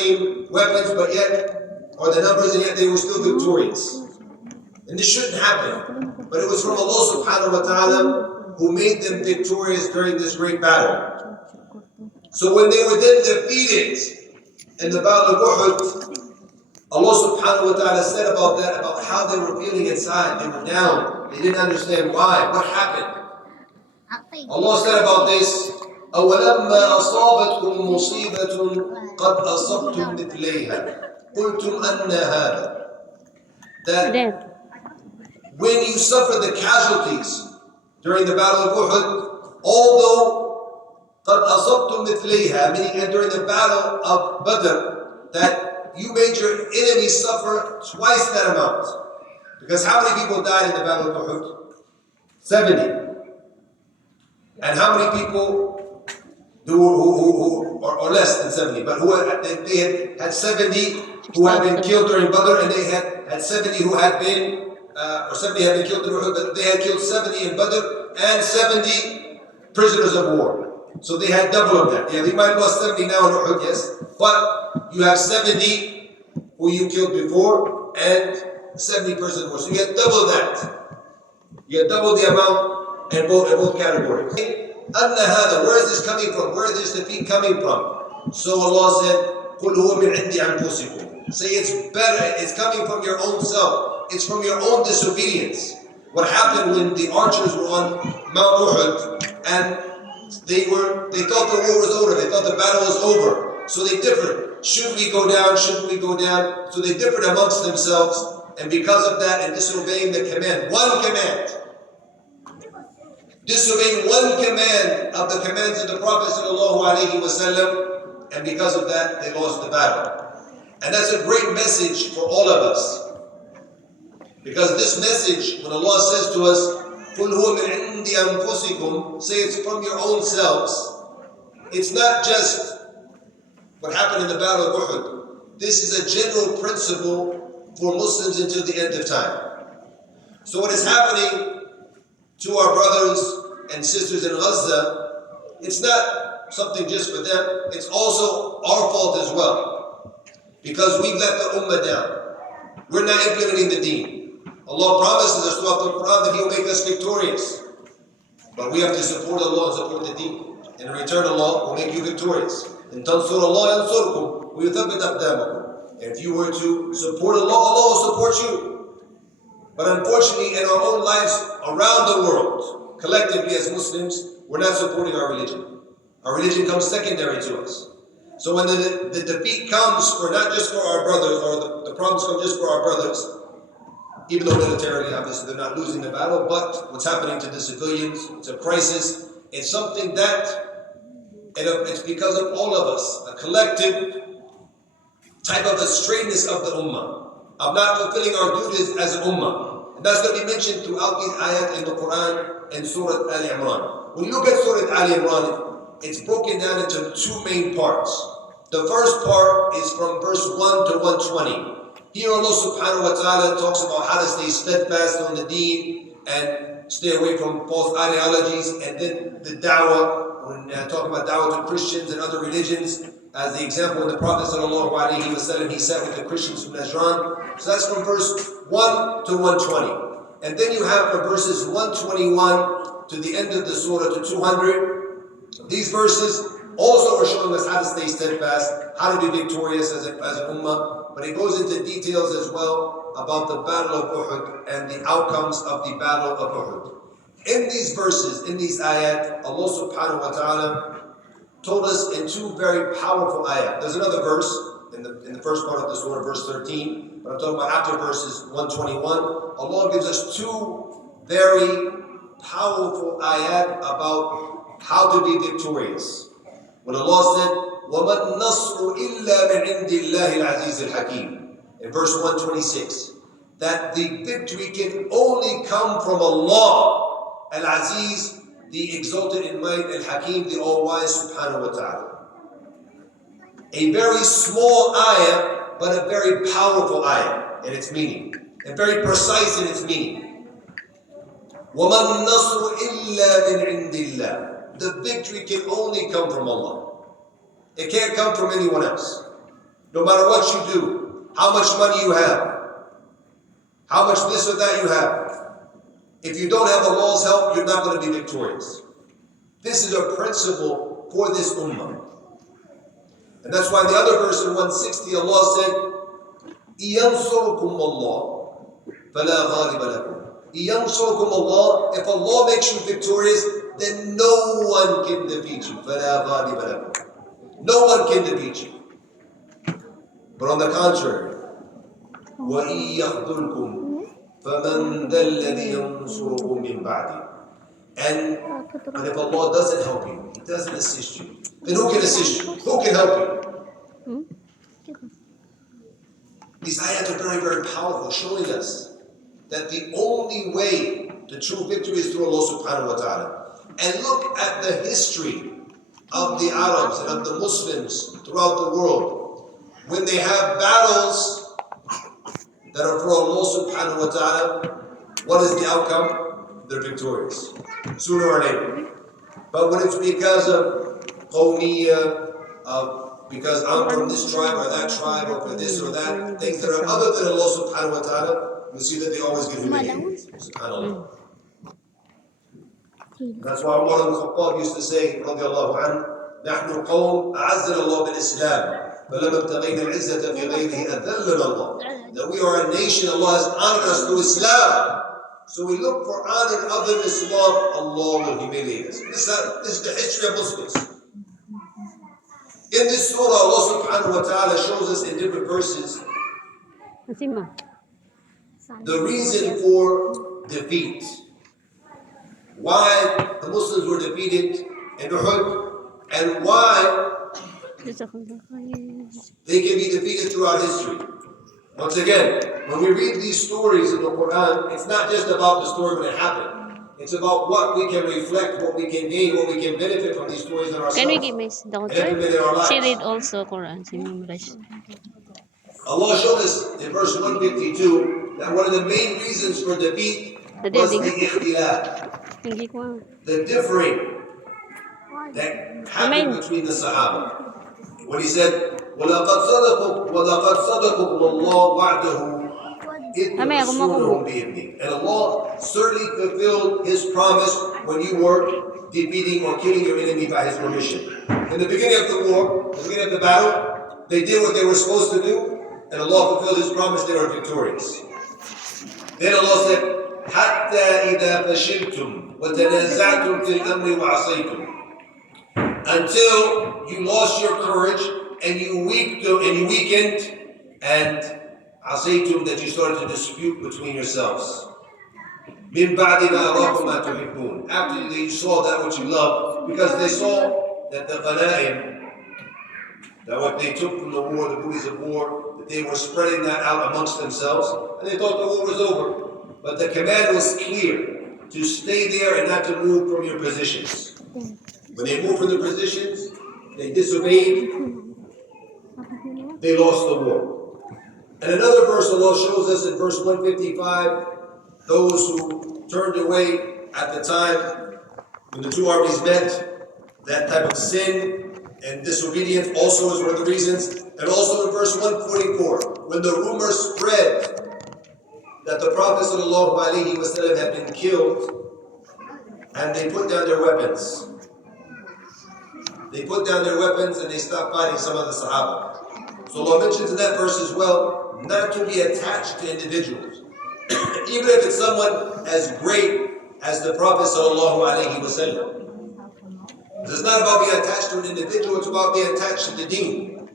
same weapons, but yet, or the numbers, and yet they were still victorious. And this shouldn't happen. But it was from Allah subhanahu wa ta'ala who made them victorious during this great battle. So when they were then defeated in the Battle of Uhud, Allah subhanahu wa ta'ala said about that, about how they were feeling inside. They were down. They didn't understand why. What happened? Allah said about this, أَوَلَمَّا أَصَابَتْكُمْ مُصِيبَةٌ قَدْ أَصَبْتُمْ مِثْلَيْهَا قُلْتُمْ أَنَّ هَذَا. That when you suffered the casualties during the Battle of Uhud, although قَدْ أَصَبْتُمْ مِثْلَيْهَا, meaning during the Battle of Badr, that you made your enemy suffer twice that amount. Because how many people died in the Battle of Uhud? 70. And how many people or less than 70, but they had 70 who had been killed during Badr, and they had 70 who had been, or 70 had been killed in Uhud, but they had killed 70 in Badr and 70 prisoners of war. So they had double of that. Yeah, they might have lost 70 now in Uhud, yes, but you have 70 who you killed before and 70 prisoners of war. So you had double that. You had double the amount in both categories. Where is this coming from? Where is this defeat coming from? So Allah said, قُلْ هُوَ مِنْ عِنْدِ أَنفُسِكُمْ. Say it's better, it's coming from your own self. It's from your own disobedience. What happened when the archers were on Mount Uhud and they thought the war was over, they thought the battle was over. So they differed. Should we go down? Shouldn't we go down? So they differed amongst themselves, and because of that, and disobeying the command, disobeying one command of the commands of the Prophet ﷺ, and because of that, they lost the battle. And that's a great message for all of us. Because this message, when Allah says to us, قُلْ هُوَ مِنْ عِنْدِ أَنفُسِكُمْ, say it's from your own selves. It's not just what happened in the Battle of Uhud. This is a general principle for Muslims until the end of time. So what is happening to our brothers and sisters in Gaza, it's not something just for them, it's also our fault as well. Because we've let the ummah down. We're not implementing the deen. Allah promises us throughout the Quran that He will make us victorious. But we have to support Allah and support the deen. In return, Allah will make you victorious. إِن تَنْصُرَ اللَّهَ يَنْصُرْكُمْ وَيُثَبِّتْ أَقْدَامَكُم. If you were to support Allah, Allah will support you. But unfortunately, in our own lives around the world, collectively as Muslims, we're not supporting our religion. Our religion comes secondary to us. So when the defeat comes, for not just for our brothers, or the problems come just for our brothers, even though militarily, obviously, they're not losing the battle, but what's happening to the civilians, it's a crisis. It's something that, it's because of all of us, a collective type of a straightness of the ummah, of not fulfilling our duties as an ummah. And that's going to be mentioned throughout these ayat in the Quran and Surah Al-Imran. When you look at Surah Al-Imran, it's broken down into two main parts. The first part is from verse 1 to 120. Here Allah subhanahu wa ta'ala talks about how to stay steadfast on the deen and stay away from false ideologies, and then the da'wah, when talking about da'wah to Christians and other religions, as the example when the Prophet sallallahu alaihi wasallam, he sat with the Christians from Najran. So that's from verse 1 to 120. And then you have from verses 121 to the end of the surah to 200. These verses also are showing us how to stay steadfast, how to be victorious as an ummah, but it goes into details as well about the Battle of Uhud and the outcomes of the Battle of Uhud. In these verses, in these ayat, Allah subhanahu wa ta'ala told us in two very powerful ayat. There's another verse in the first part of the surah, verse 13, but I'm talking about after verses 121. Allah gives us two very powerful ayat about how to be victorious. When Allah said, وَمَا النَّصْرُ إِلَّا مِنْ عِنْدِ اللَّهِ الْعَزِيزِ الْحَكِيمِ, in verse 126, that the victory can only come from Allah, Al-Aziz, the exalted in might, Al-Hakim, the all-wise, subhanahu wa ta'ala. A very small ayah, but a very powerful ayah in its meaning, and very precise in its meaning. وَمَا النَّصْرُ إِلَّا مِنْ عِنْدِ اللَّهِ. The victory can only come from Allah. It can't come from anyone else. No matter what you do, how much money you have, how much this or that you have, if you don't have Allah's help, you're not going to be victorious. This is a principle for this ummah. And that's why in the other verse in 160, Allah said, إِيَنْصُرْكُمْ اللَّهُ فَلَا غَالِبَ لَكُمْ. إِيَنْصُرْكُمْ اللَّهُ. If Allah makes you victorious, then no one can defeat you. فَلَا غَالِبَ لَكُمْ. No one can defeat you. But on the contrary, وَإِن يَخْذُلْكُمْ فَمَنْ ذَا الَّذِي يَنْصُرُكُمْ مِنْ بَعْدِهِ. And if Allah doesn't help you, He doesn't assist you, then who can assist you? Who can help you? These ayat are very, very powerful, showing us that the only way to true victory is through Allah subhanahu wa ta'ala. And look at the history of the Arabs and of the Muslims throughout the world. When they have battles that are for Allah subhanahu wa ta'ala, what is the outcome? They're victorious, sooner or later. But when it's because of qawmiyya, because I'm from this tribe or that tribe, or for this or that, things that are other than Allah subhanahu wa ta'ala, you'll see that they always get humiliated. SubhanAllah. That's why Umar ibn Khattab used to say, radiallahu anhu, نحن قوم أعزنا الله بالإسلام فلما ابتغينا العزة في غيره أذلنا الله. That we are a nation, Allah has honored us through Islam. So we look for honor other than Islam, Allah will humiliate us. This is the history of Muslims. In this surah, Allah subhanahu wa ta'ala shows us in different verses the reason for defeat. Why the Muslims were defeated in Uhud, and why they can be defeated throughout history. Once again, when we read these stories in the Quran, it's not just about the story when it happened. It's about what we can reflect, what we can gain, what we can benefit from these stories in ourselves. Can we give my daughter? She read also Quran. She memorized. Allah showed us in verse 152 that one of the main reasons for defeat was the ikhtilaf, the differing that happened between the Sahaba. When he said, وَلَقَدْ صَدَقُكُمُ اللَّهُ وَعْدَهُ إِذْ تَحْصُونَهُمْ بِإِذْنِهِ. And Allah certainly fulfilled His promise when you were defeating or killing your enemy by His permission. In the beginning of the war, the beginning of the battle, they did what they were supposed to do, and Allah fulfilled His promise, they were victorious. Then Allah said, حَتَّى إِذَا فَشِلْتُمْ وَتَنَازَعْتُمْ فِي الْأَمْرِ وَعَصَيْتُمْ. Until you lost your courage and you weakened, and asaytum, that you started to dispute between yourselves. Min ba'di ma arakum ma tuhibbun. After you saw that which you loved, because they saw that the ghanaim, that what they took from the war, the booties of war, that they were spreading that out amongst themselves, and they thought the war was over. But the command was clear, to stay there and not to move from your positions. When they moved from their positions, they disobeyed, they lost the war. And another verse Allah shows us in verse 155, those who turned away at the time when the two armies met, that type of sin and disobedience also is one of the reasons. And also in verse 144, when the rumor spread that the Prophet ﷺ had been killed, and they put down their weapons. They put down their weapons and they stopped fighting some of the Sahaba. So Allah mentions in that verse as well, not to be attached to individuals. Even if it's someone as great as the Prophet ﷺ. It's not about being attached to an individual, it's about being attached to the deen.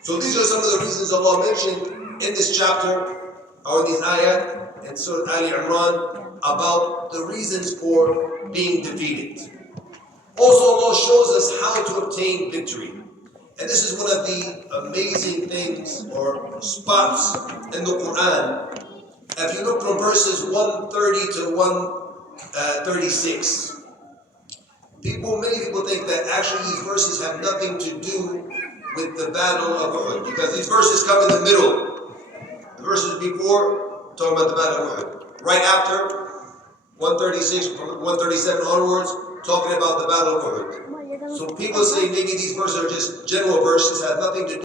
So these are some of the reasons Allah mentioned in this chapter, or in these ayat, in Surah Ali Imran, about the reasons for being defeated. Also, Allah shows us how to obtain victory. And this is one of the amazing things or spots in the Quran. If you look from verses 130 to 136, many people think that actually these verses have nothing to do with the battle of Uhud, because these verses come in the middle. The verses before, talking about the battle of Uhud. Right after, 136, from 137 onwards, talking about the battle of Uhud. So people say maybe these verses are just general verses, have nothing to do